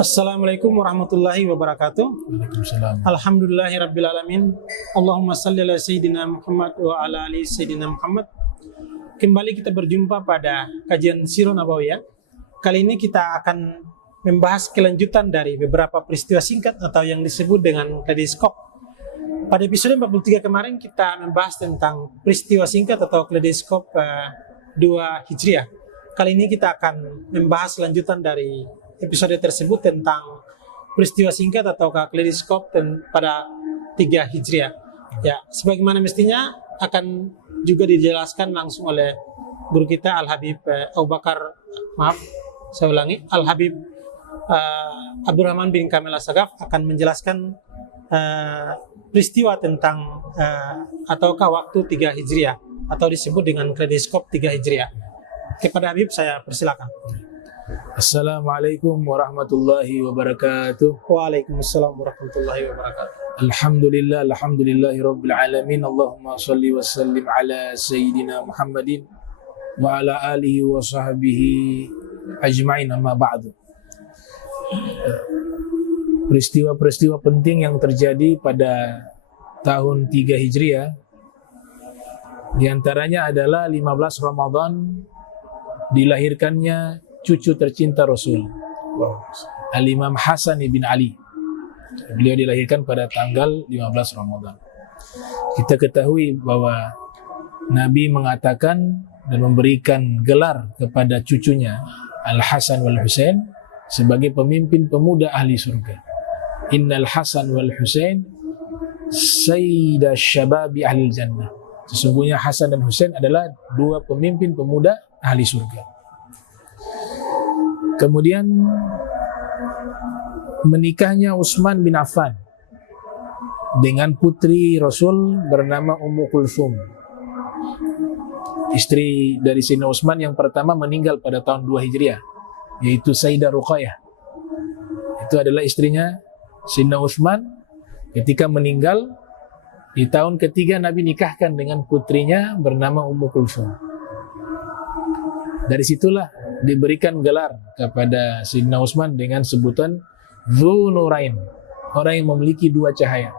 Assalamualaikum warahmatullahi wabarakatuh. Waalaikumsalam. Alhamdulillahirrabbilalamin. Allahumma salli ala Sayyidina Muhammad wa ala ali Sayyidina Muhammad. Kembali kita berjumpa pada kajian Sirah Nabawiyah. Kali ini kita akan membahas kelanjutan dari beberapa peristiwa singkat atau yang disebut dengan kaleidoskop. Pada episode 43 kemarin kita membahas tentang peristiwa singkat atau kaleidoskop 2 Hijriah. Kali ini kita akan membahas lanjutan dari episode tersebut tentang peristiwa singkat atau kaleidoskop pada 3 Hijriah. Ya, sebagaimana mestinya akan juga dijelaskan langsung oleh guru kita Al-Habib Al-Habib Abdurrahman bin Kamil As-Sagaf akan menjelaskan peristiwa tentang ataukah waktu 3 Hijriah atau disebut dengan kaleidoskop 3 Hijriah. Kepada Habib saya persilakan. Assalamualaikum warahmatullahi wabarakatuh. Waalaikumsalam warahmatullahi wabarakatuh. Alhamdulillahi rabbil alamin. Allahumma salli wa sallim ala Sayyidina Muhammadin wa ala alihi wa sahbihi ajma'in, amma ba'du. Peristiwa-peristiwa penting yang terjadi pada tahun 3 Hijriah, di antaranya adalah 15 Ramadan dilahirkannya cucu tercinta Rasul, Al-Imam Hasan ibn Ali. Beliau dilahirkan pada tanggal 15 Ramadan. Kita ketahui bahwa Nabi mengatakan dan memberikan gelar kepada cucunya Al-Hasan wal Husain sebagai pemimpin pemuda ahli surga. Innal Hasan wal Husain sayyida syababi ahli jannah. Sesungguhnya Hasan dan Husain adalah dua pemimpin pemuda ahli surga. Kemudian menikahnya Utsman bin Affan dengan putri Rasul bernama Ummu Kulthum. Istri dari Sayyidina Utsman yang pertama meninggal pada tahun 2 Hijriah, yaitu Sayyidah Ruqayyah. Itu adalah istrinya Sayyidina Utsman. Ketika meninggal, di tahun ketiga Nabi nikahkan dengan putrinya bernama Ummu Kulthum. Dari situlah diberikan gelar kepada Sayyidina Utsman dengan sebutan Dzu Nurain, orang yang memiliki dua cahaya.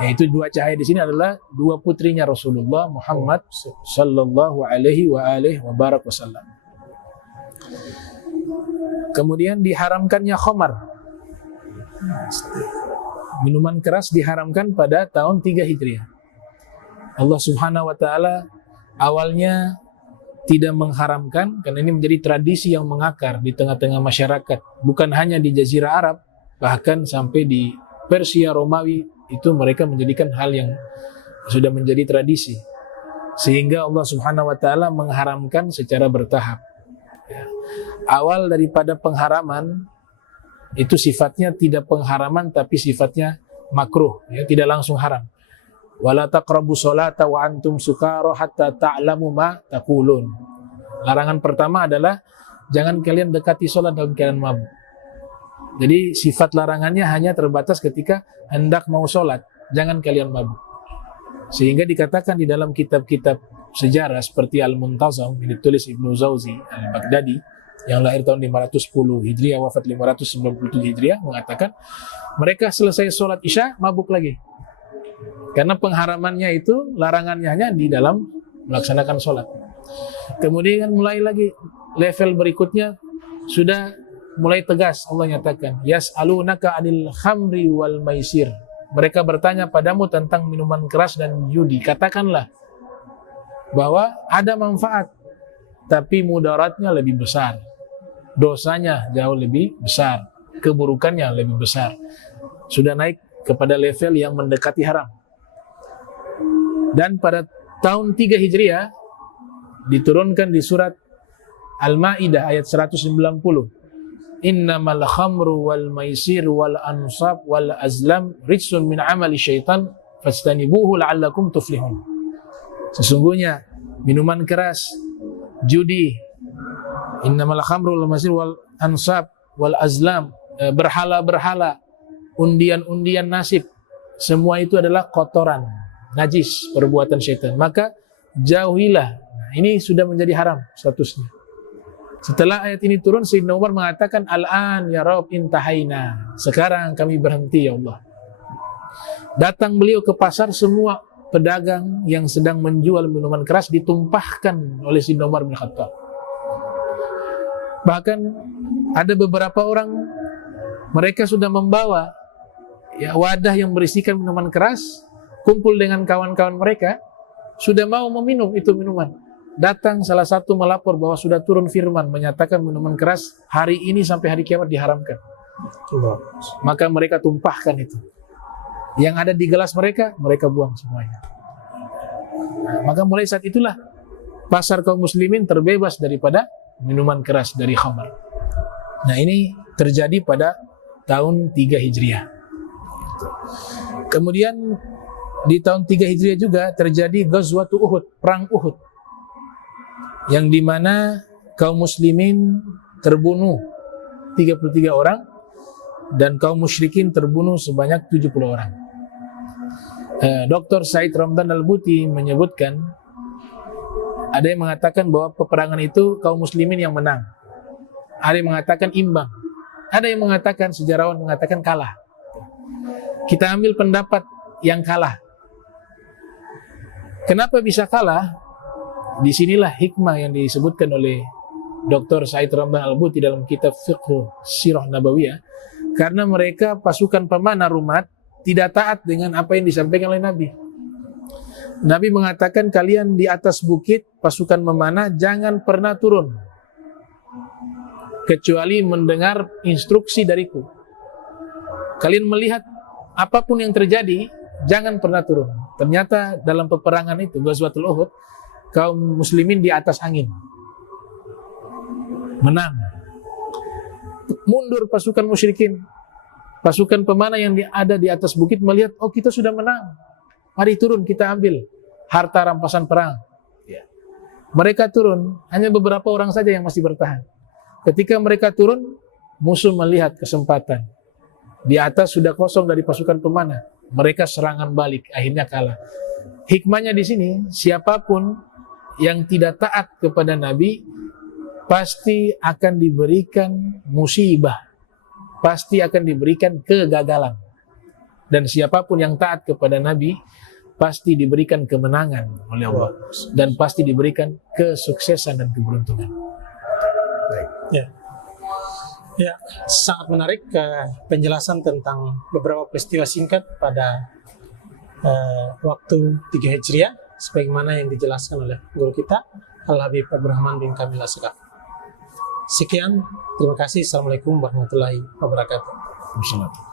Yaitu dua cahaya di sini adalah dua putrinya Rasulullah Muhammad sallallahu alaihi wa barak wasallam. Kemudian diharamkannya khamar. Minuman keras diharamkan pada tahun 3 Hijriah. Allah Subhanahu wa taala awalnya tidak mengharamkan karena ini menjadi tradisi yang mengakar di tengah-tengah masyarakat, bukan hanya di Jazirah Arab, bahkan sampai di Persia Romawi itu mereka menjadikan hal yang sudah menjadi tradisi, sehingga Allah Subhanahu wa taala mengharamkan secara bertahap. Awal daripada pengharaman itu sifatnya tidak pengharaman tapi sifatnya makruh, ya, tidak langsung haram. Wala taqrabu sholata wa antum sukara hatta ta'lamu ma taqulun. Larangan pertama adalah jangan kalian dekati sholat dalam keadaan mabuk. Jadi sifat larangannya hanya terbatas ketika hendak mau sholat, jangan kalian mabuk. Sehingga dikatakan di dalam kitab-kitab sejarah seperti Al-Muntazam yang ditulis Ibnu Jauzi Al-Baghdadi yang lahir tahun 510 Hijriah, wafat 597 Hijriah, mengatakan mereka selesai sholat Isya mabuk lagi. Karena pengharamannya itu, larangannya hanya di dalam melaksanakan sholat. Kemudian mulai lagi level berikutnya sudah mulai tegas Allah nyatakan, yas'alunaka 'anil khamri wal maisir. Mereka bertanya padamu tentang minuman keras dan judi. Katakanlah bahwa ada manfaat, tapi mudaratnya lebih besar. Dosanya jauh lebih besar, keburukannya lebih besar. Sudah naik kepada level yang mendekati haram. Dan pada tahun 3 Hijriah diturunkan di surat Al-Maidah ayat 190. Innamal khamru wal maisir wal ansab wal azlam rijsun min amali syaitan fastanibuhu la'allakum tuflihun. Sesungguhnya minuman keras, judi, innamal khamru wal maisir wal ansab wal azlam, berhala-berhala, undian-undian nasib, semua itu adalah kotoran, najis, perbuatan syaitan. Maka jauhilah. Nah, ini sudah menjadi haram statusnya. Setelah ayat ini turun, Sayyidina Umar mengatakan, Al-an ya Rabb intahaina. Sekarang kami berhenti ya Allah. Datang beliau ke pasar, semua pedagang yang sedang menjual minuman keras ditumpahkan oleh Sayyidina Umar bin Khattab. Bahkan ada beberapa orang, mereka sudah membawa ya, wadah yang berisikan minuman keras, kumpul dengan kawan-kawan mereka, sudah mau meminum itu minuman. Datang salah satu melapor bahwa sudah turun firman menyatakan minuman keras hari ini sampai hari kiamat diharamkan. Maka mereka tumpahkan itu. Yang ada di gelas mereka, mereka buang semuanya. Maka mulai saat itulah pasar kaum muslimin terbebas daripada minuman keras dari khamar. Nah, ini terjadi pada tahun 3 Hijriah. Kemudian di tahun 3 Hijriah juga terjadi Ghazwatul Uhud, perang Uhud, yang dimana kaum muslimin terbunuh 33 orang dan kaum musyrikin terbunuh sebanyak 70 orang. Dr. Said Ramdan Al-Buti menyebutkan, ada yang mengatakan bahwa peperangan itu kaum muslimin yang menang, ada yang mengatakan imbang, ada yang mengatakan, sejarawan mengatakan kalah. Kita ambil pendapat yang kalah. Kenapa bisa kalah? Disinilah hikmah yang disebutkan oleh Dr. Said Ramdan Al-Buti dalam kitab Fiqh Sirah Nabawiyah. Karena mereka pasukan pemanah Rumat tidak taat dengan apa yang disampaikan oleh Nabi. Nabi mengatakan, kalian di atas bukit pasukan memanah jangan pernah turun kecuali mendengar instruksi dariku. Kalian melihat apapun yang terjadi, jangan pernah turun. Ternyata dalam peperangan itu, Ghazwatul Uhud, kaum muslimin di atas angin menang. Mundur pasukan musyrikin. Pasukan pemanah yang ada di atas bukit melihat, oh kita sudah menang, mari turun kita ambil harta rampasan perang. Mereka turun, hanya beberapa orang saja yang masih bertahan. Ketika mereka turun, musuh melihat kesempatan. Di atas sudah kosong dari pasukan pemanah. Mereka serangan balik, akhirnya kalah. Hikmahnya di sini, siapapun yang tidak taat kepada Nabi pasti akan diberikan musibah, pasti akan diberikan kegagalan. Dan siapapun yang taat kepada Nabi pasti diberikan kemenangan oleh Allah dan pasti diberikan kesuksesan dan keberuntungan. Ya, sangat menarik penjelasan tentang beberapa peristiwa singkat pada waktu 3 Hijriah sebagaimana yang dijelaskan oleh guru kita Al-Habib Abdurrahman bin Kamil As-Sakaf. Sekian, terima kasih. Assalamualaikum warahmatullahi wabarakatuh.